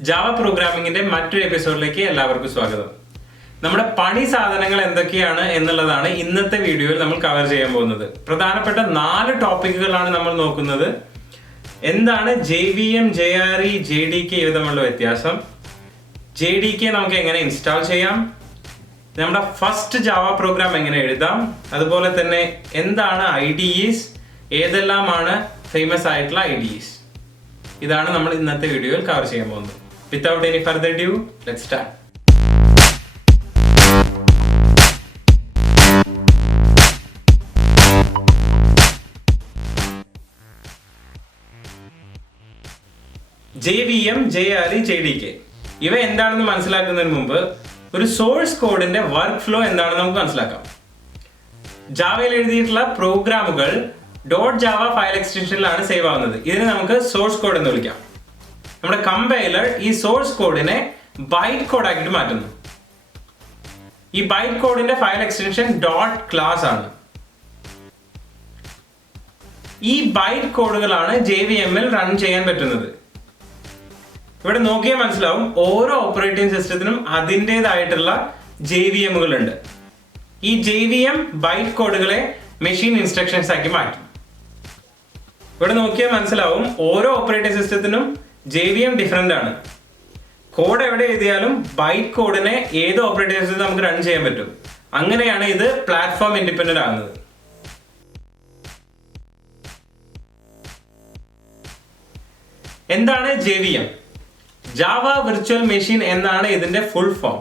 Java പ്രോഗ്രാമിംഗിന്റെ മറ്റൊരു എപ്പിസോഡിലേക്ക് എല്ലാവർക്കും സ്വാഗതം. നമ്മുടെ പണി സാധനങ്ങൾ എന്തൊക്കെയാണ് എന്നുള്ളതാണ് ഇന്നത്തെ വീഡിയോയിൽ നമ്മൾ കവർ ചെയ്യാൻ പോകുന്നത്. പ്രധാനപ്പെട്ട 4 ടോപ്പിക്കുകളാണ് നമ്മൾ നോക്കുന്നത്. എന്താണ് JVM, JRE, JDK തമ്മിലുള്ള വ്യത്യാസം, JDK നമുക്ക് എങ്ങനെ ഇൻസ്റ്റാൾ ചെയ്യാം, നമ്മുടെ ഫസ്റ്റ് ജാവ പ്രോഗ്രാം എങ്ങനെ എഴുതാം, അതുപോലെ തന്നെ എന്താണ് IDEs, ഏതെല്ലാമാണ് ഫേമസ് ആയിട്ടുള്ള IDEs. ഇതാണ് നമ്മൾ ഇന്നത്തെ വീഡിയോയിൽ കവർ ചെയ്യാൻ പോകുന്നത്. Without any further ado, let's start. JVM, JRE, JDK ഇവ എന്താണെന്ന് മനസ്സിലാക്കുന്നതിന് മുമ്പ് ഒരു സോഴ്സ് കോഡിന്റെ വർക്ക് ഫ്ലോ എന്താണെന്ന് നമുക്ക് മനസ്സിലാക്കാം. ജാവയിൽ എഴുതിയിട്ടുള്ള പ്രോഗ്രാമുകൾ .java ഫയൽ എക്സ്റ്റൻഷനിലാണ് സേവ് ആവുന്നത്. ഇതിനെ നമുക്ക് സോഴ്സ് കോഡ് എന്ന് വിളിക്കാം. നമ്മുടെ കമ്പൈലർ ഈ സോഴ്സ് കോഡിനെ ബൈറ്റ് കോഡ് ആക്കിയിട്ട് മാറ്റുന്നു. ഈ ബൈറ്റ് കോഡിന്റെ ഫയൽ എക്സ്റ്റൻഷൻ .class ആണ്. ഈ ബൈറ്റ് കോഡുകളാണ് JVM ൽ റൺ ചെയ്യാൻ പറ്റുന്നത്. ഇവിടെ നോക്കിയാൽ മനസ്സിലാവും, ഓരോ ഓപ്പറേറ്റിംഗ് സിസ്റ്റത്തിനും അതിൻ്റെതായിട്ടുള്ള JVMകൾ ഉണ്ട്. ഈ JVM ബൈറ്റ് കോഡുകളെ മെഷീൻ ഇൻസ്ട്രക്ഷൻസ് ആക്കി മാറ്റും. ഇവിടെ നോക്കിയാൽ മനസ്സിലാവും, ഓരോ ഓപ്പറേറ്റിംഗ് സിസ്റ്റത്തിനും JVM ഡിഫറെന്റ് ആണ്. കോഡ് എവിടെ എഴുതിയാലും ബൈറ്റ് കോഡിനെ ഏത് ഓപ്പറേറ്റിംഗ് സിസ്റ്റത്തിൽ നമുക്ക് റൺ ചെയ്യാൻ പറ്റും. അങ്ങനെയാണ് ഇത് പ്ലാറ്റ്ഫോം ഇൻഡിപെൻഡന്റ് ആകുന്നത്. എന്താണ് JVM? ജാവ വിർച്വൽ മെഷീൻ എന്നാണ് ഇതിന്റെ ഫുൾ ഫോം.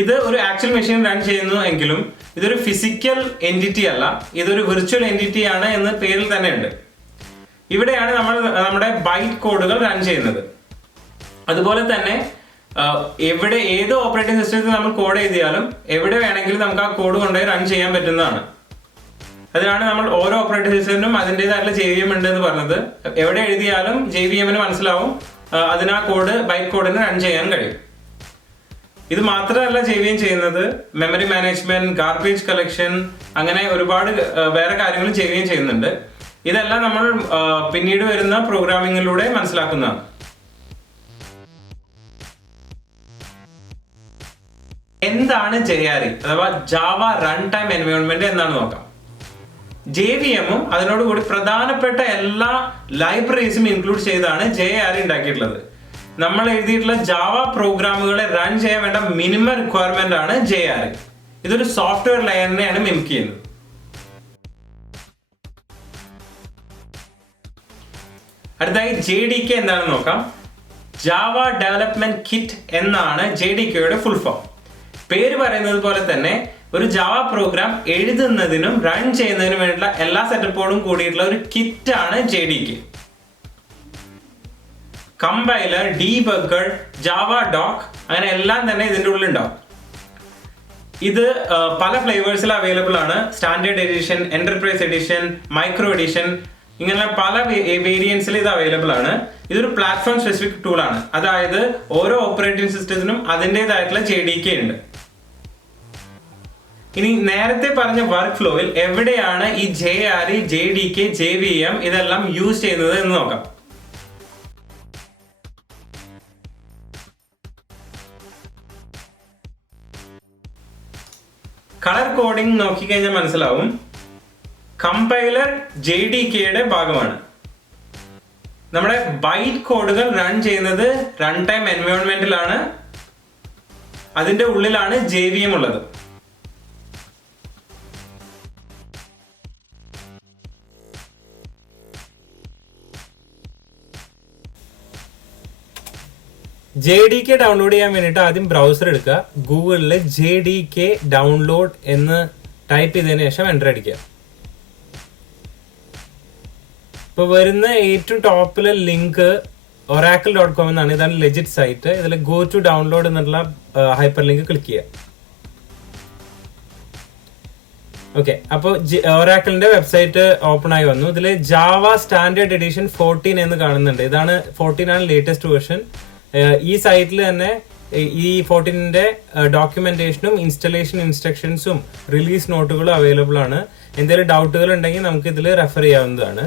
ഇത് ഒരു ആക്ച്വൽ മെഷീൻ റൺ ചെയ്യുന്നു എങ്കിലും ഇതൊരു ഫിസിക്കൽ എൻറ്റിറ്റി അല്ല, ഇതൊരു വിർച്വൽ എൻറ്റിറ്റി ആണ് എന്ന് പേരിൽ തന്നെ ഉണ്ട്. ഇവിടെയാണ് നമ്മൾ നമ്മുടെ ബൈറ്റ് കോഡുകൾ റൺ ചെയ്യുന്നത്. അതുപോലെ തന്നെ ഏത് ഓപ്പറേറ്റിംഗ് സിസ്റ്റത്തിൽ നമ്മൾ കോഡ് എഴുതിയാലും എവിടെ വേണമെങ്കിലും നമുക്ക് ആ കോഡ് കൊണ്ടുപോയി റൺ ചെയ്യാൻ പറ്റുന്നതാണ്. അതിനാണ് നമ്മൾ ഓരോ ഓപ്പറേറ്റിംഗ് സിസ്റ്റത്തിനും അതിൻ്റെതായിട്ടുള്ള JVM ഉണ്ട് എന്ന് പറഞ്ഞത്. എവിടെ എഴുതിയാലും JVM മനസ്സിലാവും, അതിന് ആ കോഡ് ബൈറ്റ് കോഡിന് റൺ ചെയ്യാൻ കഴിയും. ഇത് മാത്രമല്ല JVM ചെയ്യുന്നത്, മെമ്മറി മാനേജ്മെന്റ്, ഗാർബേജ് കളക്ഷൻ, അങ്ങനെ ഒരുപാട് വേറെ കാര്യങ്ങളും JVM ചെയ്യുന്നുണ്ട്. ഇതെല്ലാം നമ്മൾ പിന്നീട് വരുന്ന പ്രോഗ്രാമിങ്ങിലൂടെ മനസ്സിലാക്കുന്നതാണ്. എന്താണ് JRE അഥവാ ജാവ റൺ ടൈം എൻവയോൺമെന്റ് എന്നാണ് നോക്കാം. JVMഉം അതിനോട് കൂടി പ്രധാനപ്പെട്ട എല്ലാ ലൈബ്രറീസും ഇൻക്ലൂഡ് ചെയ്താണ് JRE ഉണ്ടാക്കിയിട്ടുള്ളത്. നമ്മൾ എഴുതിയിട്ടുള്ള ജാവ പ്രോഗ്രാമുകളെ റൺ ചെയ്യാൻ വേണ്ട മിനിമം റിക്വയർമെന്റ് ആണ് JRE. ഇതൊരു സോഫ്റ്റ്വെയർ ലെയറിനെയാണ് മിമിക് ചെയ്യുന്നത്. അടുത്തായി JDK എന്താണെന്ന് നോക്കാം. ജാവ ഡെവലപ്മെന്റ് കിറ്റ് എന്നാണ് JDKയുടെ ഫുൾ ഫോം. പേര് പറയുന്നത് പോലെ തന്നെ ഒരു ജാവ പ്രോഗ്രാം എഴുതുന്നതിനും റൺ ചെയ്യുന്നതിനും വേണ്ടിയുള്ള എല്ലാ സെറ്റപ്പോടും കൂടിയിട്ടുള്ള ഒരു കിറ്റ് ആണ് JDK. Compiler, debugger, Java dock, അങ്ങനെ എല്ലാം തന്നെ ഇതിൻ്റെ ഉള്ളിൽ ഉണ്ടാവും. ഇത് പല ഫ്ലേവേഴ്സിൽ അവൈലബിൾ ആണ്. Standard edition, enterprise edition, micro edition, ഇങ്ങനെ പല വേരിയൻസിൽ ഇത് അവൈലബിൾ ആണ്. ഇതൊരു പ്ലാറ്റ്ഫോം സ്പെസിഫിക് ടൂൾ ആണ്. അതായത് ഓരോ ഓപ്പറേറ്റിംഗ് സിസ്റ്റത്തിനും അതിൻ്റെതായിട്ടുള്ള JDK ഉണ്ട്. ഇനി നേരത്തെ പറഞ്ഞ വർക്ക് ഫ്ലോയിൽ എവിടെയാണ് ഈ JRE, JDK, JVM ഇതെല്ലാം യൂസ് ചെയ്യുന്നത് എന്ന് നോക്കാം. കളർ കോഡിംഗ് നോക്കിക്കഴിഞ്ഞാൽ മനസ്സിലാവും, കമ്പൈലർ JDKയുടെ ഭാഗമാണ്. നമ്മുടെ ബൈറ്റ് കോഡുകൾ റൺ ചെയ്യുന്നത് റൺ ടൈം എൻവയോൺമെന്റിലാണ്. അതിന്റെ ഉള്ളിലാണ് JVM ഉള്ളത്. JDK ഡൗൺലോഡ് ചെയ്യാൻ വേണ്ടിയിട്ട് ആദ്യം ബ്രൗസർ എടുക്കുക. ഗൂഗിളിൽ JDK ഡൗൺലോഡ് എന്ന് ടൈപ്പ് ചെയ്തതിനു ശേഷം എൻ്റർ അടിക്കുക. ഇപ്പൊ വരുന്ന ഏറ്റവും ടോപ്പിലെ ലിങ്ക് oracle.com എന്നാണ്. ഇതാണ് ലെജിറ്റ് സൈറ്റ്. ഇതിൽ ഗോ ടു ഡൗൺലോഡ് എന്നുള്ള ഹൈപ്പർ ലിങ്ക് ക്ലിക്ക് ചെയ്യുക. ഓക്കെ, അപ്പോൾ ഒറാക്കിളിന്റെ വെബ്സൈറ്റ് ഓപ്പൺ ആയി വന്നു. ഇതിൽ ജാവ സ്റ്റാൻഡേർഡ് എഡിഷൻ 14 എന്ന് കാണുന്നുണ്ട്. ഇതാണ് 14 ആണ് ലേറ്റസ്റ്റ് വേർഷൻ. ഈ സൈറ്റിൽ തന്നെ ഈ 14ന്റെ ഡോക്യുമെന്റേഷനും ഇൻസ്റ്റലേഷൻ ഇൻസ്ട്രക്ഷൻസും റിലീസ് നോട്ടുകളും അവൈലബിൾ ആണ്. എന്തെങ്കിലും ഡൗട്ടുകൾ ഉണ്ടെങ്കിൽ നമുക്ക് ഇതിൽ റെഫർ ചെയ്യാവുന്നതാണ്.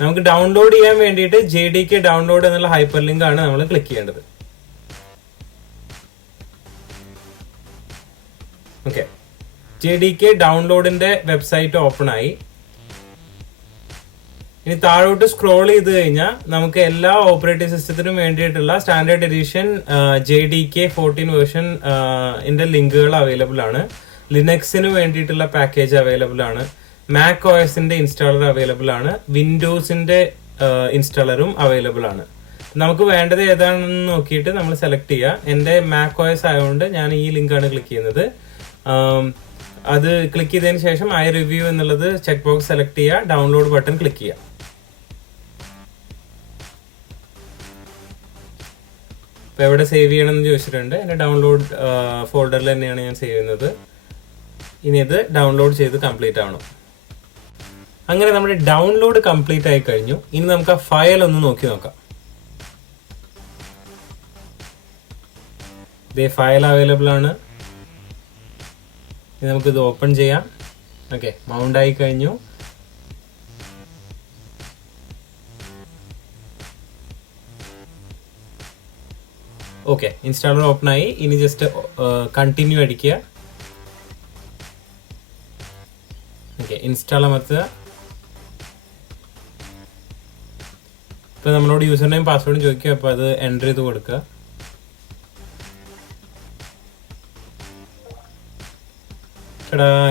നമുക്ക് ഡൗൺലോഡ് ചെയ്യാൻ വേണ്ടിയിട്ട് JDK ഡൗൺലോഡ് എന്നുള്ള ഹൈപ്പർ ലിങ്ക് ആണ് നമ്മൾ ക്ലിക്ക് ചെയ്യേണ്ടത്. ഓക്കെ, JDK ഡൗൺലോഡിന്റെ വെബ്സൈറ്റ് ഓപ്പൺ ആയി. ഇനി താഴോട്ട് സ്ക്രോൾ ചെയ്ത് കഴിഞ്ഞാൽ നമുക്ക് എല്ലാ ഓപ്പറേറ്റിംഗ് സിസ്റ്റത്തിനും വേണ്ടിയിട്ടുള്ള സ്റ്റാൻഡേർഡ് എഡിഷൻ JDK 14 വേർഷൻ ലിങ്കുകൾ അവൈലബിൾ ആണ്. ലിനക്സിന് വേണ്ടിയിട്ടുള്ള പാക്കേജ് അവൈലബിൾ ആണ്. മാക് OSന്റെ ഇൻസ്റ്റാളർ അവൈലബിൾ ആണ്. വിൻഡോസിന്റെ ഇൻസ്റ്റാളറും അവൈലബിൾ ആണ്. നമുക്ക് വേണ്ടത് ഏതാണെന്ന് നോക്കിയിട്ട് നമ്മൾ സെലക്ട് ചെയ്യുക. എൻ്റെ മാക് OS ആയതുകൊണ്ട് ഞാൻ ഈ ലിങ്കാണ് ക്ലിക്ക് ചെയ്യുന്നത്. അത് ക്ലിക്ക് ചെയ്തതിന് ശേഷം ഐ റിവ്യൂ എന്നുള്ളത് ചെക്ക് ബോക്സ് സെലക്ട് ചെയ്യുക, ഡൗൺലോഡ് ബട്ടൺ ക്ലിക്ക് ചെയ്യുക. ഇപ്പൊ എവിടെ സേവ് ചെയ്യണമെന്ന് ചോദിച്ചിട്ടുണ്ട്. എൻ്റെ ഡൗൺലോഡ് ഫോൾഡറിൽ തന്നെയാണ് ഞാൻ സേവ് ചെയ്യുന്നത്. ഇനി ഇത് ഡൗൺലോഡ് ചെയ്ത് കംപ്ലീറ്റ് ആവണം. അങ്ങനെ നമ്മുടെ ഡൗൺലോഡ് കംപ്ലീറ്റ് ആയി കഴിഞ്ഞു. ഇനി നമുക്ക് ആ ഫയൽ ഒന്ന് നോക്കി നോക്കാം. ഇതേ ഫയൽ അവൈലബിൾ ആണ്. ഇനി നമുക്കിത് ഓപ്പൺ ചെയ്യാം. ഓക്കെ, മൗണ്ട് ആയി കഴിഞ്ഞു. ഓക്കെ, ഇൻസ്റ്റാളർ ഓപ്പൺ ആയി. ഇനി ജസ്റ്റ് കണ്ടിന്യൂ അടിക്കുക. ഓക്കെ, ഇൻസ്റ്റാൾ അമർത്തുക. ഇപ്പൊ നമ്മളോട് യൂസർ നെയിം പാസ്വേഡും ചോദിക്കുക. അപ്പൊ അത് എൻ്റർ ചെയ്ത് കൊടുക്കുക.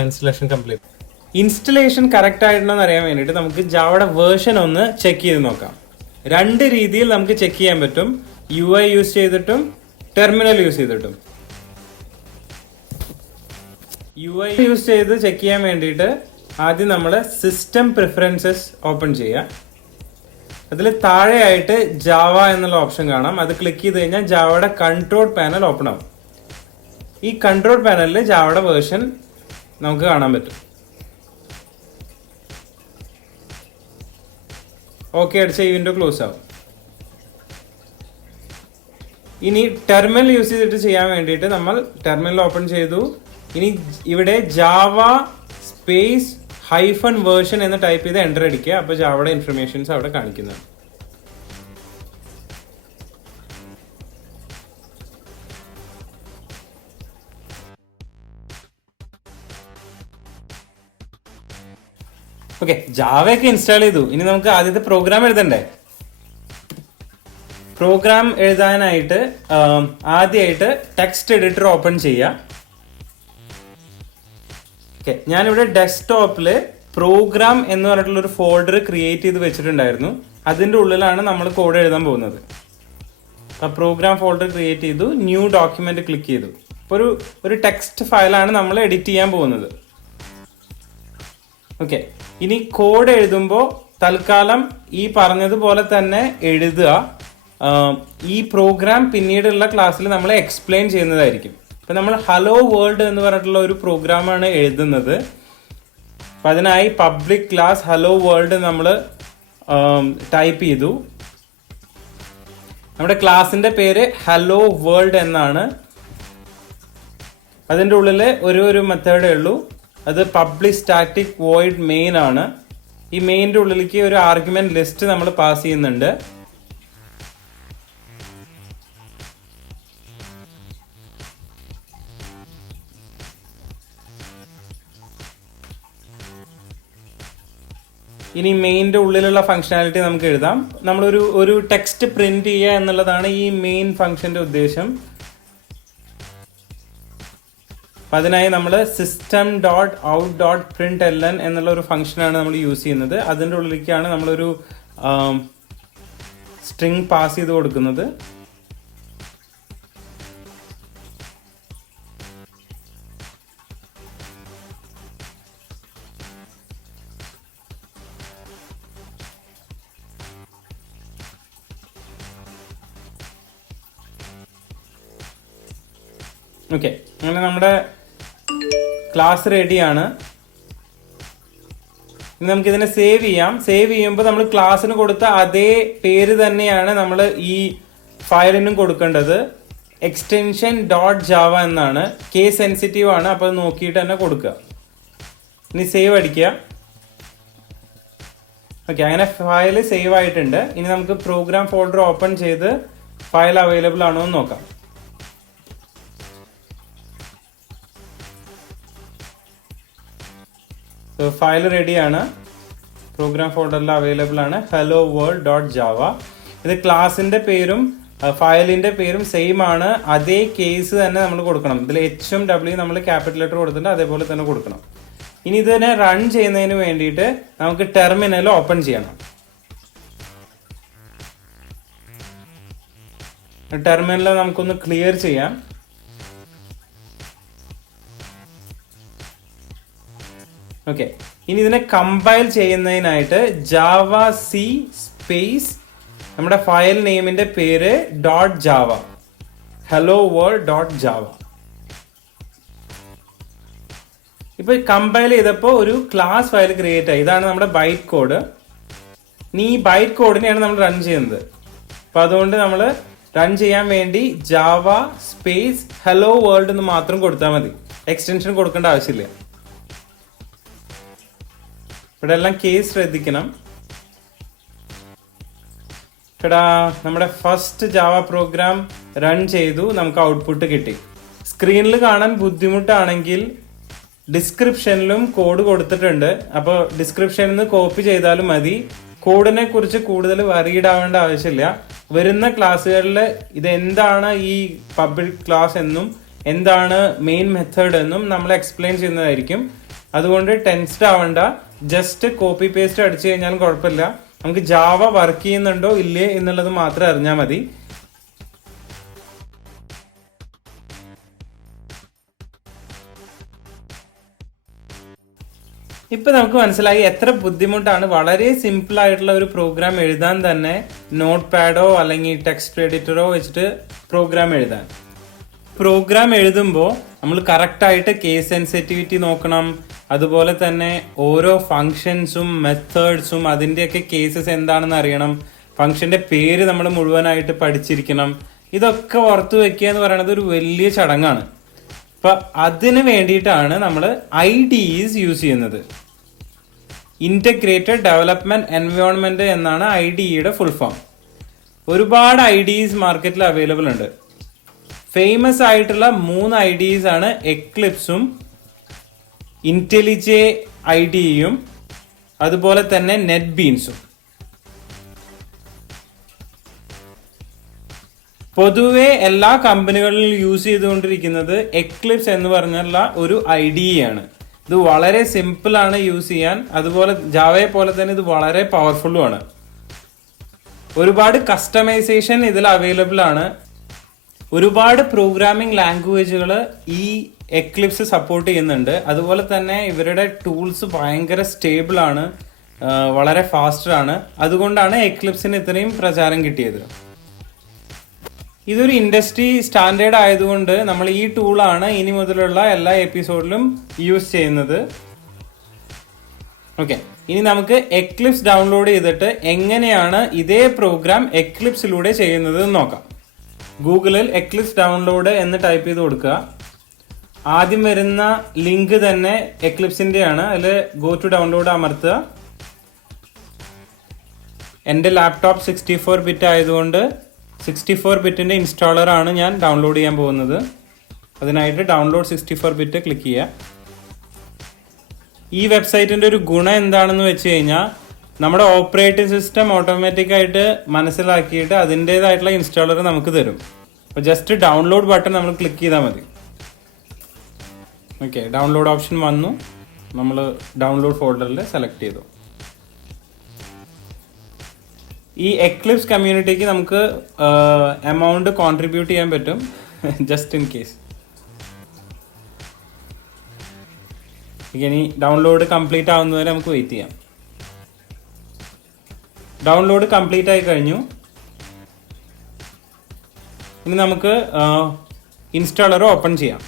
Installation complete. ഇൻസ്റ്റലേഷൻ കറക്റ്റ് ആയിട്ടുണ്ടോ എന്ന് അറിയാൻ വേണ്ടിയിട്ട് നമുക്ക് ജാവയുടെ വേർഷൻ ഒന്ന് ചെക്ക് ചെയ്ത് നോക്കാം. രണ്ട് രീതിയിൽ നമുക്ക് ചെക്ക് ചെയ്യാൻ പറ്റും. UI യൂസ് ചെയ്തിട്ടും ടെർമിനൽ യൂസ് ചെയ്തിട്ടും. UI യൂസ് ചെയ്ത് ചെക്ക് ചെയ്യാൻ വേണ്ടിയിട്ട് ആദ്യം നമ്മൾ സിസ്റ്റം പ്രിഫറൻസസ് ഓപ്പൺ ചെയ്യുക. അതിൽ താഴെയായിട്ട് ജാവ എന്നുള്ള ഓപ്ഷൻ കാണാം. അത് ക്ലിക്ക് ചെയ്ത് കഴിഞ്ഞാൽ ജാവയുടെ കൺട്രോൾ പാനൽ ഓപ്പൺ ആവും. ഈ കൺട്രോൾ പാനലിൽ ജാവയുടെ വേർഷൻ നമുക്ക് കാണാൻ പറ്റും. ഓക്കെ അടിച്ച ഈ വിൻഡോ ക്ലോസ് ആവും. ഇനി ടെർമിനൽ യൂസ് ചെയ്തിട്ട് ചെയ്യാൻ വേണ്ടിയിട്ട് നമ്മൾ ടെർമിനൽ ഓപ്പൺ ചെയ്തു. ഇനി ഇവിടെ ജാവ സ്പേസ് -വേർഷൻ എന്ന് ടൈപ്പ് ചെയ്ത് എൻ്റർ അടിക്കുക. അപ്പോൾ ജാവയുടെ ഇൻഫർമേഷൻസ് അവിടെ കാണിക്കുന്നത്. ഓക്കെ, ജാവയൊക്കെ ഇൻസ്റ്റാൾ ചെയ്തു. ഇനി നമുക്ക് ആദ്യത്തെ പ്രോഗ്രാം എഴുതണ്ടേ? പ്രോഗ്രാം എഴുതാനായിട്ട് ആദ്യമായിട്ട് ടെക്സ്റ്റ് എഡിറ്റർ ഓപ്പൺ ചെയ്യുക. ഓക്കെ, ഞാനിവിടെ ഡെസ്ക്ടോപ്പിൽ പ്രോഗ്രാം എന്ന് പറഞ്ഞിട്ടുള്ള ഒരു ഫോൾഡർ ക്രിയേറ്റ് ചെയ്ത് വെച്ചിട്ടുണ്ടായിരുന്നു. അതിൻ്റെ ഉള്ളിലാണ് നമ്മൾ കോഡ് എഴുതാൻ പോകുന്നത്. ആ പ്രോഗ്രാം ഫോൾഡർ ക്രിയേറ്റ് ചെയ്തു, ന്യൂ ഡോക്യുമെന്റ് ക്ലിക്ക് ചെയ്തു. ഇപ്പോൾ ഒരു ടെക്സ്റ്റ് ഫയലാണ് നമ്മൾ എഡിറ്റ് ചെയ്യാൻ പോകുന്നത്. ഓക്കെ, ഇനി കോഡ് എഴുതുമ്പോൾ തൽക്കാലം ഈ പറഞ്ഞതുപോലെ തന്നെ എഴുതുക. ഈ പ്രോഗ്രാം പിന്നീടുള്ള ക്ലാസ്സിൽ നമ്മൾ എക്സ്പ്ലെയിൻ ചെയ്യുന്നതായിരിക്കും. ഇപ്പം നമ്മൾ ഹലോ വേൾഡ് എന്ന് പറഞ്ഞിട്ടുള്ള ഒരു പ്രോഗ്രാമാണ് എഴുതുന്നത്. അപ്പം അതിനായി പബ്ലിക് ക്ലാസ് ഹലോ വേൾഡ് നമ്മൾ ടൈപ്പ് ചെയ്തു. നമ്മുടെ ക്ലാസിന്റെ പേര് ഹലോ വേൾഡ് എന്നാണ്. അതിൻ്റെ ഉള്ളിൽ ഒരു മെത്തേഡേ ഉള്ളൂ. അത് പബ്ലിക് സ്റ്റാറ്റിക് വോയിഡ് മെയിൻ ആണ്. ഈ മെയിൻ്റെ ഉള്ളിലേക്ക് ഒരു ആർഗ്യുമെന്റ് ലിസ്റ്റ് നമ്മൾ പാസ് ചെയ്യുന്നുണ്ട്. ഇനി മെയിൻ്റെ ഉള്ളിലുള്ള ഫംഗ്ഷനാലിറ്റി നമുക്ക് എഴുതാം. നമ്മളൊരു ടെക്സ്റ്റ് പ്രിന്റ് ചെയ്യുക എന്നുള്ളതാണ് ഈ മെയിൻ ഫംഗ്ഷന്റെ ഉദ്ദേശം. അപ്പം അതിനായി നമ്മൾ system.out.println എന്നുള്ള ഒരു ഫംഗ്ഷനാണ് നമ്മൾ യൂസ് ചെയ്യുന്നത്. അതിൻ്റെ ഉള്ളിലേക്കാണ് നമ്മളൊരു സ്ട്രിങ് പാസ് ചെയ്ത് കൊടുക്കുന്നത്. ഓക്കെ, അങ്ങനെ നമ്മുടെ ക്ലാസ് റെഡിയാണ്. ഇനി നമുക്കിതിനെ സേവ് ചെയ്യാം. സേവ് ചെയ്യുമ്പോൾ നമ്മൾ ക്ലാസ്സിന് കൊടുത്ത അതേ പേര് തന്നെയാണ് നമ്മൾ ഈ ഫയലിനും കൊടുക്കേണ്ടത്. എക്സ്റ്റൻഷൻ .java എന്നാണ്. കേസ് സെൻസിറ്റീവ് ആണ്, അപ്പോൾ അത് നോക്കിയിട്ട് തന്നെ കൊടുക്കുക. ഇനി സേവ് അടിക്കുക. ഓക്കെ, അങ്ങനെ ഫയൽ സേവ് ആയിട്ടുണ്ട്. ഇനി നമുക്ക് പ്രോഗ്രാം ഫോൾഡർ ഓപ്പൺ ചെയ്ത് ഫയൽ അവൈലബിൾ ആണോ എന്ന് നോക്കാം. ഫയൽ റെഡിയാണ്, പ്രോഗ്രാം ഫോൾഡറിൽ അവൈലബിൾ ആണ്, helloworld.java. ഇത് ക്ലാസിന്റെ പേരും ഫയലിന്റെ പേരും സെയിം ആണ്. അതേ കേസ് തന്നെ നമ്മൾ കൊടുക്കണം. ഇതിൽ എച്ചും ഡബ്ല്യു നമ്മൾ ക്യാപിറ്റൽ ലെറ്റർ കൊടുത്തിട്ട് അതേപോലെ തന്നെ കൊടുക്കണം. ഇനി ഇതിനെ റൺ ചെയ്യുന്നതിന് വേണ്ടിയിട്ട് നമുക്ക് ടെർമിനൽ ഓപ്പൺ ചെയ്യണം. ടെർമിനൽ നമുക്കൊന്ന് ക്ലിയർ ചെയ്യാം. ഓക്കെ, ഇനി ഇതിനെ കമ്പൈൽ ചെയ്യുന്നതിനായിട്ട് JavaC സ്പേസ് നമ്മുടെ ഫയൽ നെയിമിന്റെ പേര് .java, helloworld.java. ഇപ്പൊ കമ്പൈൽ ചെയ്തപ്പോൾ ഒരു ക്ലാസ് ഫയൽ ക്രിയേറ്റ് ആയി. ഇതാണ് നമ്മുടെ ബൈറ്റ് കോഡ്. ഇനി ഈ ബൈറ്റ് കോഡിനെയാണ് നമ്മൾ റൺ ചെയ്യുന്നത്. അപ്പൊ അതുകൊണ്ട് നമ്മൾ റൺ ചെയ്യാൻ വേണ്ടി ജാവ സ്പേസ് ഹലോ വേൾഡ് എന്ന് മാത്രം കൊടുത്താൽ മതി. എക്സ്റ്റൻഷൻ കൊടുക്കേണ്ട ആവശ്യമില്ല. ഇവിടെ എല്ലാം കേസ് ശ്രദ്ധിക്കണം. ഇവിടെ നമ്മുടെ ഫസ്റ്റ് ജാവ പ്രോഗ്രാം റൺ ചെയ്തു, നമുക്ക് ഔട്ട്പുട്ട് കിട്ടി. സ്ക്രീനിൽ കാണാൻ ബുദ്ധിമുട്ടാണെങ്കിൽ ഡിസ്ക്രിപ്ഷനിലും കോഡ് കൊടുത്തിട്ടുണ്ട്. അപ്പോൾ ഡിസ്ക്രിപ്ഷനിൽ നിന്ന് കോപ്പി ചെയ്താലും മതി. കോഡിനെ കുറിച്ച് കൂടുതൽ വറീഡ് ആവേണ്ട ആവശ്യമില്ല. വരുന്ന ക്ലാസ്സുകളിൽ ഇത് എന്താണ് ഈ പബ്ലിക് ക്ലാസ് എന്നും എന്താണ് മെയിൻ മെത്തേഡ് എന്നും നമ്മൾ എക്സ്പ്ലെയിൻ ചെയ്യുന്നതായിരിക്കും. അതുകൊണ്ട് ടെൻസ്ഡ് ആവണ്ട. ജസ്റ്റ് കോപ്പി പേസ്റ്റ് അടിച്ചു കഴിഞ്ഞാലും കുഴപ്പമില്ല. നമുക്ക് ജാവ വർക്ക് ചെയ്യുന്നുണ്ടോ ഇല്ലേ എന്നുള്ളത് മാത്രം അറിഞ്ഞാൽ മതി. ഇപ്പൊ നമുക്ക് മനസ്സിലായി എത്ര ബുദ്ധിമുട്ടാണ് വളരെ സിമ്പിൾ ആയിട്ടുള്ള ഒരു പ്രോഗ്രാം എഴുതാൻ തന്നെ. നോട്ട് പാഡോ അല്ലെങ്കിൽ ടെക്സ്റ്റ് എഡിറ്ററോ വെച്ചിട്ട് പ്രോഗ്രാം എഴുതാൻ. പ്രോഗ്രാം എഴുതുമ്പോൾ നമ്മൾ കറക്റ്റായിട്ട് കേസ് സെൻസിറ്റിവിറ്റി നോക്കണം. അതുപോലെ തന്നെ ഓരോ ഫങ്ഷൻസും മെത്തേഡ്സും അതിൻ്റെയൊക്കെ കേസസ് എന്താണെന്ന് അറിയണം. ഫങ്ഷന്റെ പേര് നമ്മൾ മുഴുവനായിട്ട് പഠിച്ചിരിക്കണം. ഇതൊക്കെ ഓർത്തു വെക്കുക എന്ന് പറയുന്നത് ഒരു വലിയ ചടങ്ങാണ്. അപ്പൊ അതിന് വേണ്ടിയിട്ടാണ് നമ്മൾ IDEs യൂസ് ചെയ്യുന്നത്. ഇന്റഗ്രേറ്റഡ് ഡെവലപ്മെന്റ് എൻവയോൺമെന്റ് എന്നാണ് IDEയുടെ ഫുൾ ഫോം. ഒരുപാട് IDEs മാർക്കറ്റിൽ അവൈലബിൾ ഉണ്ട്. ഫേമസ് ആയിട്ടുള്ള 3 IDEs ആണ് എക്ലിപ്സും ഇന്റലിജെ IDEയും അതുപോലെ തന്നെ നെറ്റ് ബീൻസും. പൊതുവെ എല്ലാ കമ്പനികളിലും യൂസ് ചെയ്തുകൊണ്ടിരിക്കുന്നത് എക്ലിപ്സ് എന്ന് പറഞ്ഞുള്ള ഒരു IDE ആണ്. ഇത് വളരെ സിമ്പിൾ ആണ് യൂസ് ചെയ്യാൻ. അതുപോലെ ജാവയെ പോലെ തന്നെ ഇത് വളരെ പവർഫുള്ളും ആണ്. ഒരുപാട് കസ്റ്റമൈസേഷൻ ഇതിൽ അവൈലബിൾ ആണ്. ഒരുപാട് പ്രോഗ്രാമിംഗ് ലാംഗ്വേജുകൾ ഈ എക്ലിപ്സ് സപ്പോർട്ട് ചെയ്യുന്നുണ്ട്. അതുപോലെ തന്നെ ഇവരുടെ ടൂൾസ് ഭയങ്കര സ്റ്റേബിൾ ആണ്, വളരെ ഫാസ്റ്റർ ആണ്. അതുകൊണ്ടാണ് എക്ലിപ്സിന് ഇത്രയും പ്രചാരം കിട്ടിയത്. ഇതൊരു ഇൻഡസ്ട്രി സ്റ്റാൻഡേർഡ് ആയതുകൊണ്ട് നമ്മൾ ഈ ടൂളാണ് ഇനി മുതലുള്ള എല്ലാ എപ്പിസോഡിലും യൂസ് ചെയ്യുന്നത്. ഓക്കെ, ഇനി നമുക്ക് എക്ലിപ്സ് ഡൗൺലോഡ് ചെയ്തിട്ട് എങ്ങനെയാണ് ഇതേ പ്രോഗ്രാം എക്ലിപ്സിലൂടെ ചെയ്യുന്നത് എന്ന് നോക്കാം. ഗൂഗിളിൽ എക്ലിപ്സ് ഡൗൺലോഡ് എന്ന് ടൈപ്പ് ചെയ്ത് കൊടുക്കുക. ആദ്യം വരുന്ന ലിങ്ക് തന്നെ എക്ലിപ്സിന്റെ ആണ്. അതിൽ ഗോ ടു ഡൗൺലോഡ് അമർത്തുക. എൻ്റെ ലാപ്ടോപ്പ് 64 ബിറ്റ് ആയതുകൊണ്ട് 64 ബിറ്റിന്റെ ഇൻസ്റ്റാളർ ആണ് ഞാൻ ഡൗൺലോഡ് ചെയ്യാൻ പോകുന്നത്. അതിനായിട്ട് ഡൗൺലോഡ് 64 ബിറ്റ് ക്ലിക്ക് ചെയ്യുക. ഈ വെബ്സൈറ്റിന്റെ ഒരു ഗുണം എന്താണെന്ന് വെച്ച് കഴിഞ്ഞാൽ നമ്മുടെ ഓപ്പറേറ്റിംഗ് സിസ്റ്റം ഓട്ടോമാറ്റിക് ആയിട്ട് മനസ്സിലാക്കിയിട്ട് അതിൻ്റെതായിട്ടുള്ള ഇൻസ്റ്റാളർ നമുക്ക് തരും. അപ്പോൾ ജസ്റ്റ് ഡൗൺലോഡ് ബട്ടൺ നമ്മൾ ക്ലിക്ക് ചെയ്താൽ മതി. ഓക്കെ, ഡൗൺലോഡ് ഓപ്ഷൻ വന്നു. നമ്മൾ ഡൗൺലോഡ് ഫോൾഡറിൽ സെലക്ട് ചെയ്തു. ഈ എക്ലിപ്സ് കമ്മ്യൂണിറ്റിക്ക് നമുക്ക് എമൗണ്ട് കോൺട്രിബ്യൂട്ട് ചെയ്യാൻ പറ്റും, ജസ്റ്റ് ഇൻ കേസ്. ഇനി ഡൗൺലോഡ് കംപ്ലീറ്റ് ആവുന്നവരെ നമുക്ക് വെയിറ്റ് ചെയ്യാം. ഡൗൺലോഡ് കംപ്ലീറ്റ് ആയി കഴിഞ്ഞു. ഇനി നമുക്ക് ഇൻസ്റ്റാളർ ഓപ്പൺ ചെയ്യാം.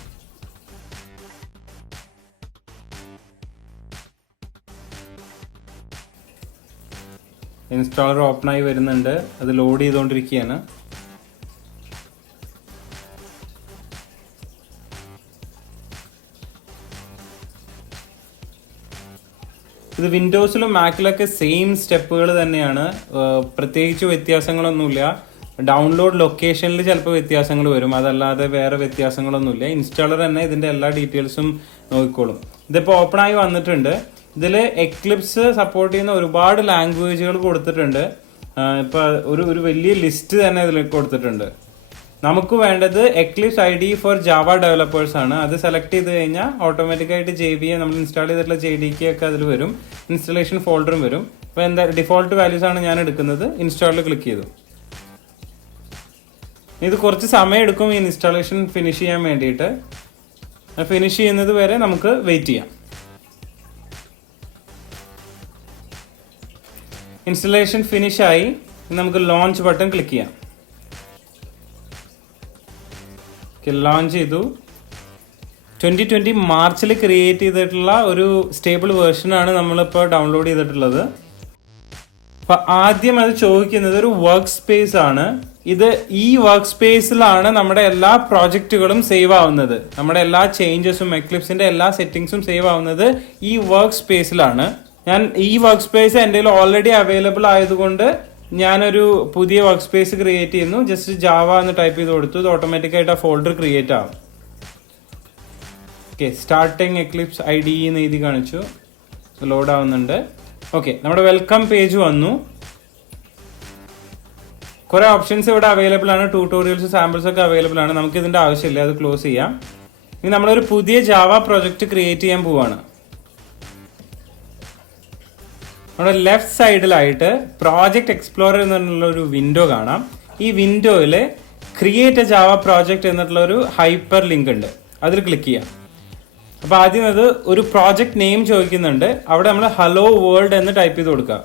ഇൻസ്റ്റാളർ ഓപ്പൺ ആയി വരുന്നുണ്ട്. അത് ലോഡ് ചെയ്തുകൊണ്ടിരിക്കുകയാണ്. ഇത് വിൻഡോസിലും മാക്കിലൊക്കെ സെയിം സ്റ്റെപ്പുകൾ തന്നെയാണ്. പ്രത്യേകിച്ച് വ്യത്യാസങ്ങളൊന്നുമില്ല. ഡൗൺലോഡ് ലൊക്കേഷനിൽ ചിലപ്പോൾ വ്യത്യാസങ്ങൾ വരും, അതല്ലാതെ വേറെ വ്യത്യാസങ്ങളൊന്നുമില്ല. ഇൻസ്റ്റാളർ തന്നെ ഇതിൻ്റെ എല്ലാ ഡീറ്റെയിൽസും നോക്കിക്കോളും. ഇതിപ്പോൾ ഓപ്പൺ ആയി വന്നിട്ടുണ്ട്. ഇതിൽ എക്ലിപ്സ് സപ്പോർട്ട് ചെയ്യുന്ന ഒരുപാട് ലാംഗ്വേജുകൾ കൊടുത്തിട്ടുണ്ട്. ഇപ്പോൾ ഒരു വലിയ ലിസ്റ്റ് തന്നെ ഇതിൽ കൊടുത്തിട്ടുണ്ട്. നമുക്ക് വേണ്ടത് Eclipse IDE for Java developers ആണ്. അത് സെലക്ട് ചെയ്ത് കഴിഞ്ഞാൽ ഓട്ടോമാറ്റിക്കായിട്ട് JVM നമ്മൾ ഇൻസ്റ്റാൾ ചെയ്തിട്ടുള്ള JDK ഒക്കെ അതിൽ വരും, ഇൻസ്റ്റലേഷൻ ഫോൾഡറും വരും. അപ്പോൾ എന്താ ഡിഫോൾട്ട് വാല്യൂസ് ആണ് ഞാൻ എടുക്കുന്നത്. ഇൻസ്റ്റാളിൽ ക്ലിക്ക് ചെയ്തു. ഇത് കുറച്ച് സമയം എടുക്കും ഈ ഇൻസ്റ്റാളേഷൻ ഫിനിഷ് ചെയ്യാൻ വേണ്ടിയിട്ട്. ഫിനിഷ് ചെയ്യുന്നത് വരെ നമുക്ക് വെയിറ്റ് ചെയ്യാം. ഇൻസ്റ്റലേഷൻ ഫിനിഷ് ആയി. നമുക്ക് ലോഞ്ച് ബട്ടൺ ക്ലിക്ക് ചെയ്യാം. ലോഞ്ച് ചെയ്തു. 2020 മാർച്ചിൽ ക്രിയേറ്റ് ചെയ്തിട്ടുള്ള ഒരു സ്റ്റേബിൾ വേർഷനാണ് നമ്മളിപ്പോൾ ഡൗൺലോഡ് ചെയ്തിട്ടുള്ളത്. അപ്പം ആദ്യം അത് ചോദിക്കുന്നത് ഒരു വർക്ക് സ്പേസ് ആണ്. ഈ വർക്ക് സ്പേസിലാണ് നമ്മുടെ എല്ലാ പ്രോജക്റ്റുകളും സേവ് ആവുന്നത്. നമ്മുടെ എല്ലാ ചേഞ്ചസും എക്ലിപ്സിന്റെ എല്ലാ സെറ്റിംഗ്സും സേവ് ആവുന്നത് ഈ വർക്ക് സ്പേസിലാണ്. ഞാൻ ഈ വർക്ക് സ്പേസ് എൻ്റെ ഓൾറെഡി അവൈലബിൾ ആയതുകൊണ്ട് ഞാനൊരു പുതിയ വർക്ക് സ്പേസ് ക്രിയേറ്റ് ചെയ്യുന്നു. ജസ്റ്റ് ജാവ എന്ന് ടൈപ്പ് ചെയ്ത് കൊടുത്തു. ഇത് ഓട്ടോമാറ്റിക്കായിട്ട് ആ ഫോൾഡർ ക്രിയേറ്റ് ആവും. ഓക്കെ, സ്റ്റാർട്ടിങ് എക്ലിപ്സ് IDE എന്ന് എഴുതി കാണിച്ചു. ലോഡ് ആവുന്നുണ്ട്. ഓക്കെ, നമ്മുടെ വെൽക്കം പേജ് വന്നു. കുറെ ഓപ്ഷൻസ് ഇവിടെ അവൈലബിൾ ആണ്. ട്യൂട്ടോറിയൽസ്, സാമ്പിൾസ് ഒക്കെ അവൈലബിൾ ആണ്. നമുക്ക് ഇതിന്റെ ആവശ്യമില്ല, അത് ക്ലോസ് ചെയ്യാം. ഇനി നമ്മളൊരു പുതിയ ജാവ പ്രോജക്റ്റ് ക്രിയേറ്റ് ചെയ്യാൻ പോവാണ്. നമ്മുടെ ലെഫ്റ്റ് സൈഡിലായിട്ട് പ്രോജക്റ്റ് എക്സ്പ്ലോറർ എന്നുള്ള ഒരു വിൻഡോ കാണാം. ഈ വിൻഡോയിൽ ക്രിയേറ്റ് എ ജാവ പ്രോജക്റ്റ് എന്നുള്ള ഒരു ഹൈപ്പർ ലിങ്ക് ഉണ്ട്. അതിൽ ക്ലിക്ക് ചെയ്യാം. അപ്പോൾ ആദ്യം അത് ഒരു പ്രോജക്റ്റ് നെയിം ചോദിക്കുന്നുണ്ട്. അവിടെ നമ്മൾ ഹലോ വേൾഡ് എന്ന് ടൈപ്പ് ചെയ്ത് കൊടുക്കുക.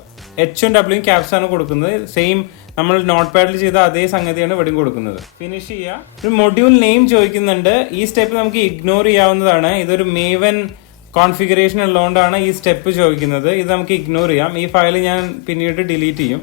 H&W ക്യാപ്സ് ആണ് കൊടുക്കുന്നത്. സെയിം നമ്മൾ നോട്ട് പാഡിൽ ചെയ്ത അതേ സംഗതിയാണ് ഇവിടെയും കൊടുക്കുന്നത്. ഫിനിഷ് ചെയ്യുക. ഒരു മൊഡ്യൂൾ നെയിം ചോദിക്കുന്നുണ്ട്. ഈ സ്റ്റെപ്പ് നമുക്ക് ഇഗ്നോർ ചെയ്യാവുന്നതാണ്. ഇതൊരു മേവൻ കോൺഫിഗറേഷൻ ഉള്ളതുകൊണ്ടാണ് ഈ സ്റ്റെപ്പ് ചോദിക്കുന്നത്. ഇത് നമുക്ക് ഇഗ്നോർ ചെയ്യാം. ഈ ഫയൽ ഞാൻ പിന്നീട് ഡിലീറ്റ് ചെയ്യും.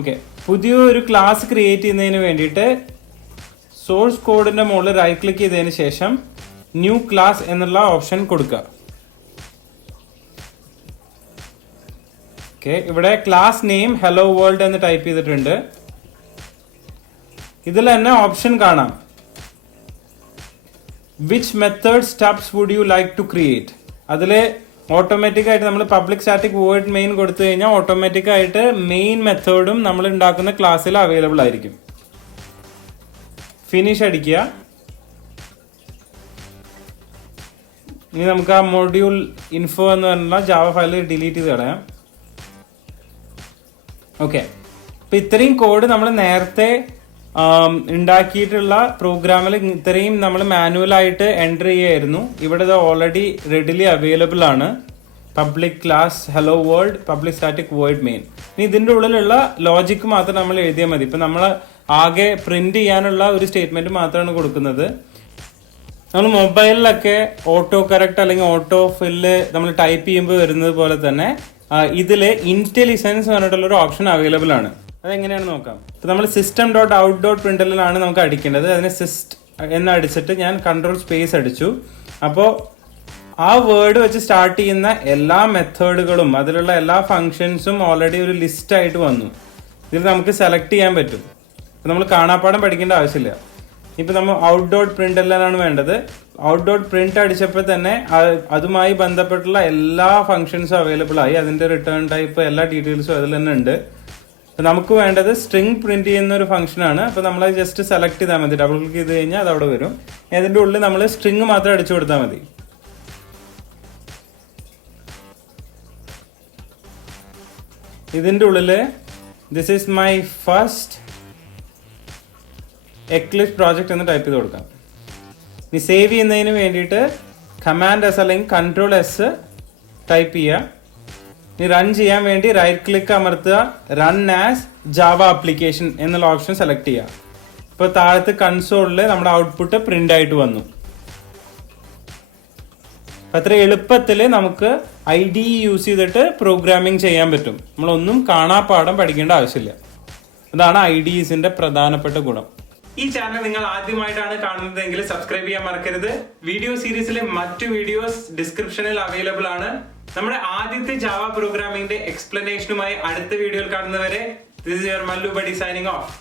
ഓക്കെ, പുതിയൊരു ക്ലാസ് ക്രിയേറ്റ് ചെയ്യുന്നതിന് വേണ്ടിയിട്ട് സോഴ്സ് കോഡിന്റെ മുകളിൽ റൈറ്റ് ക്ലിക്ക് ചെയ്തതിന് ശേഷം ന്യൂ ക്ലാസ് എന്നുള്ള ഓപ്ഷൻ കൊടുക്കുക. ഇവിടെ ക്ലാസ് നെയിം ഹലോ വേൾഡ് എന്ന് ടൈപ്പ് ചെയ്തിട്ടുണ്ട്. ഇതിൽ തന്നെ ഓപ്ഷൻ കാണാം, which method stubs would you like to create. അതിൽ ഓട്ടോമാറ്റിക് ആയിട്ട് നമ്മൾ പബ്ലിക് സ്റ്റാറ്റിക് വോയിഡ് മെയിൻ കൊടുത്തു കഴിഞ്ഞാൽ ഓട്ടോമാറ്റിക് ആയിട്ട് മെയിൻ മെത്തേഡും നമ്മൾ ഉണ്ടാക്കുന്ന ക്ലാസ്സിൽ അവൈലബിൾ ആയിരിക്കും. ഫിനിഷ് അടിക്കുക. ഇനി നമുക്ക് ആ മൊഡ്യൂൾ ഇൻഫോ എന്ന് പറഞ്ഞുള്ള ജാവ ഫയൽ ഡിലീറ്റ് ചെയ്ത് കളയാം. ഓക്കെ, അപ്പൊ ഇത്രയും കോഡ് നമ്മൾ നേരത്തെ ഉണ്ടാക്കിയിട്ടുള്ള പ്രോഗ്രാമിൽ ഇത്രയും നമ്മൾ മാനുവലായിട്ട് എൻ്റർ ചെയ്യായിരുന്നു. ഇവിടെ ഇത് ഓൾറെഡി റെഡിലി അവൈലബിൾ ആണ്. Public class hello world public static void main. ഇനി ഇതിൻ്റെ ഉള്ളിലുള്ള ലോജിക്ക് മാത്രം നമ്മൾ എഴുതിയാൽ മതി. ഇപ്പം നമ്മൾ ആകെ പ്രിന്റ് ചെയ്യാനുള്ള ഒരു സ്റ്റേറ്റ്മെന്റ് മാത്രമാണ് കൊടുക്കുന്നത്. നമ്മൾ മൊബൈലിലൊക്കെ ഓട്ടോ കറക്റ്റ് അല്ലെങ്കിൽ ഓട്ടോ ഫില്ല് നമ്മൾ ടൈപ്പ് ചെയ്യുമ്പോൾ വരുന്നത് പോലെ തന്നെ ഇതിൽ ഇന്റലിസൻസ് പറഞ്ഞിട്ടുള്ള ഒരു ഓപ്ഷൻ അവൈലബിൾ ആണ്. അതെങ്ങനെയാണ് നോക്കാം. ഇപ്പൊ നമ്മൾ system.out.println ആണ് നമുക്ക് അടിക്കേണ്ടത്. അതിന് സിസ്റ്റ് എന്ന് അടിച്ചിട്ട് ഞാൻ കൺട്രോൾ സ്പേസ് അടിച്ചു. അപ്പോൾ ആ വേർഡ് വെച്ച് സ്റ്റാർട്ട് ചെയ്യുന്ന എല്ലാ മെത്തേഡുകളും അതിലുള്ള എല്ലാ ഫങ്ഷൻസും ഓൾറെഡി ഒരു ലിസ്റ്റ് ആയിട്ട് വന്നു. ഇതിൽ നമുക്ക് സെലക്ട് ചെയ്യാൻ പറ്റും. ഇപ്പൊ നമ്മൾ കാണാപ്പാടം പഠിക്കേണ്ട ആവശ്യമില്ല. ഇപ്പൊ നമ്മൾ out.println ആണ് വേണ്ടത്. out.print അടിച്ചപ്പോൾ തന്നെ അതുമായി ബന്ധപ്പെട്ടുള്ള എല്ലാ ഫങ്ഷൻസും അവൈലബിൾ ആയി. അതിന്റെ റിട്ടേൺ ടൈപ്പ് എല്ലാ ഡീറ്റെയിൽസും അതിൽ തന്നെ ഉണ്ട്. നമുക്ക് വേണ്ടത് സ്ട്രിംഗ് പ്രിന്റ് ചെയ്യുന്ന ഒരു ഫംഗ്ഷൻ ആണ്. അപ്പൊ നമ്മൾ ജസ്റ്റ് സെലക്ട് ചെയ്താൽ മതി. ഡബിൾ ക്ലിക്ക് ചെയ്ത് കഴിഞ്ഞാൽ അത് അവിടെ വരും. അതിന്റെ ഉള്ളിൽ നമ്മൾ സ്ട്രിംഗ് മാത്രം അടിച്ചു കൊടുത്താൽ മതി. ഇതിന്റെ ഉള്ളില് this is my first Eclipse project എന്ന് ടൈപ്പ് ചെയ്ത് കൊടുക്കാം. ഇനി സേവ് ചെയ്യുന്നതിന് വേണ്ടിയിട്ട് കമാൻഡ് എസ് അല്ലെങ്കിൽ കൺട്രോൾ എസ് ടൈപ്പ് ചെയ്യുക. ഇനി റൺ ചെയ്യാൻ വേണ്ടി റൈറ്റ് ക്ലിക്ക് അമർത്തുക. റൺ ആസ് ജാവ ആപ്ലിക്കേഷൻ എന്നുള്ള ഓപ്ഷൻ സെലക്ട് ചെയ്യുക. ഇപ്പോൾ താഴത്ത് കൺസോളിൽ നമ്മുടെ ഔട്ട്പുട്ട് പ്രിന്റ് ആയിട്ട് വന്നു. അത്ര എളുപ്പത്തിൽ നമുക്ക് IDE യൂസ് ചെയ്തിട്ട് പ്രോഗ്രാമിംഗ് ചെയ്യാൻ പറ്റും. നമ്മളൊന്നും കാണാപ്പാടം പഠിക്കേണ്ട ആവശ്യമില്ല. അതാണ് IDEസിന്റെ പ്രധാനപ്പെട്ട ഗുണം. ഈ ചാനൽ നിങ്ങൾ ആദ്യമായിട്ടാണ് കാണുന്നതെങ്കിൽ സബ്സ്ക്രൈബ് ചെയ്യാൻ മറക്കരുത്. വീഡിയോ സീരീസിലെ മറ്റു വീഡിയോസ് ഡിസ്ക്രിപ്ഷനിൽ അവൈലബിൾ ആണ്. നമ്മുടെ ആദ്യത്തെ ജാവ പ്രോഗ്രാമിംഗിന്റെ എക്സ്പ്ലനേഷനുമായി അടുത്ത വീഡിയോയിൽ കാണുന്നവരെ this is your Mallu buddy signing off.